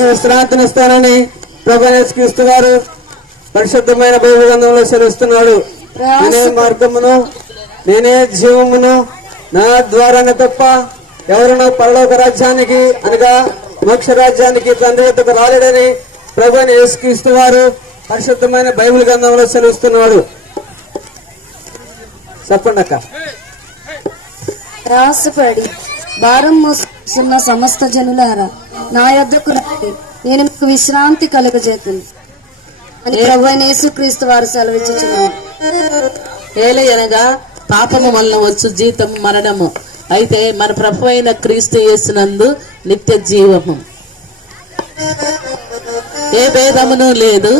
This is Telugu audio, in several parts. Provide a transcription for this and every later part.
మీకు విశ్రాంతినిస్తానని ప్రభు వారు పరిశుద్ధమైన బైబిల్ సెలవుస్తున్నాడు. నేనే మార్గమును నేనే జీవమును నా ద్వారానే తప్ప ఎవరును పరలోక రాజ్యానికి అనగా మోక్ష రాజ్యానికి తండ్రి వద్దకు రాలేడని ప్రభు యేసుక్రీస్తు వారు పరిశుద్ధమైన బైబిల్ గ్రంథంలో సెలవుస్తున్నాడు. చెప్పండి అక్క. ప్రయాసపడి భారం మోస్తున్న సమస్త జనులారా నా యొద్దకు రండి. నేను మీకు విశ్రాంతి కలుగజేతును. అని ప్రభు అయిన యేసుక్రీస్తు వారు సెలవిచ్చుచున్నాను ఏలే అనగా పాపము వలన వచ్చు జీతం మరణము. అయితే మన ప్రభు అయిన క్రీస్తు యేసునందు నిత్య జీవము. ఏ భేదమును లేదు.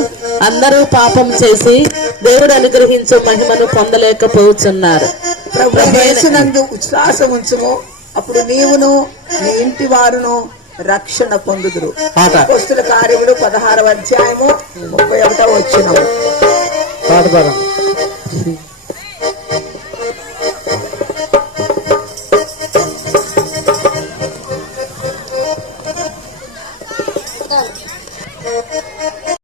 అందరూ పాపం చేసి దేవుడు అనుగ్రహించు మహిమను పొందలేకపోతున్నారు ప్రభు యేసునందు విశ్వాసం ఉంచుము అప్పుడు నీవును నీ ఇంటి వారును రక్షణ పొందుదురు. పాట. అపోస్తుల కార్యములు పదహారవ అధ్యాయము ముప్పై ఒకటో వచ్చిన పాట పాడండి.